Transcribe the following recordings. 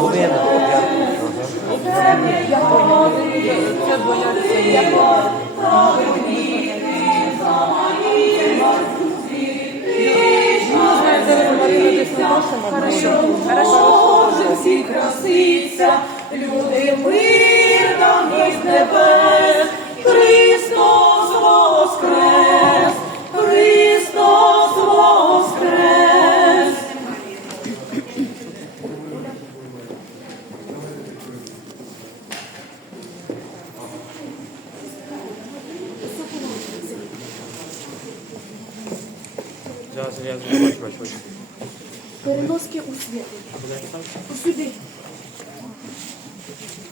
половина. Хорошо, всі краситься, люди мирно, ніж небес. Переноски у світ. Сюди.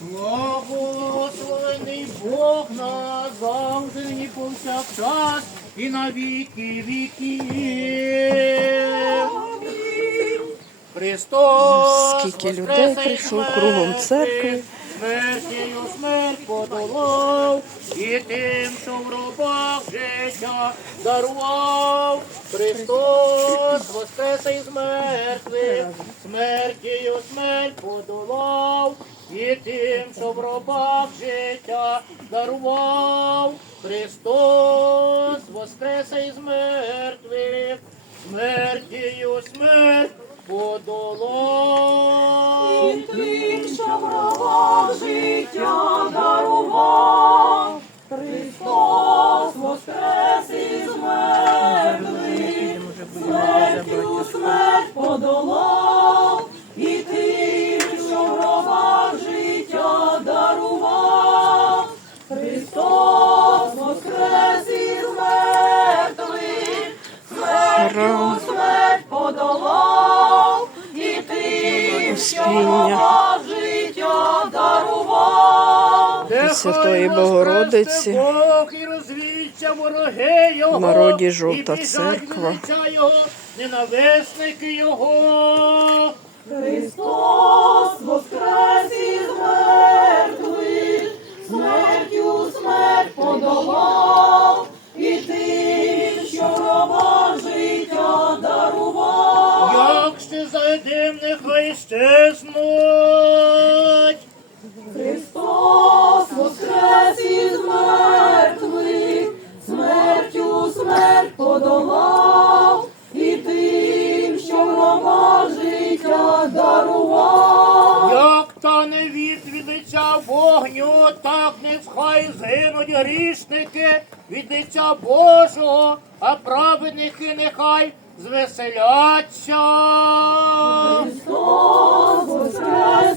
Благословений Бог назавжди і повсякчас і на віки віків. Христос Скільки людей прийшло кругом церкви. Смертію смерть подолав, і тим, що в робах життя дарував. Христос воскресе із мертвих, смертію смерть подолав, і тим, що в робах життя дарував. Христос воскресе із мертвих, смертію смерть подолав. Смертю смерть подолав, і тим, що життя дарував. Від Святої Богородиці, Бог і розвіться вороги його, народі жовта церква. його, ненависники його. Христос воскрес щезнуть. Христос воскрес із мертвих, смертю смерть подолав, і тим, що в гробах життя дарував. Як та не від лиця вогню, так нехай згинуть грішники від лиця Божого, а праведники нехай звеселяться. Христос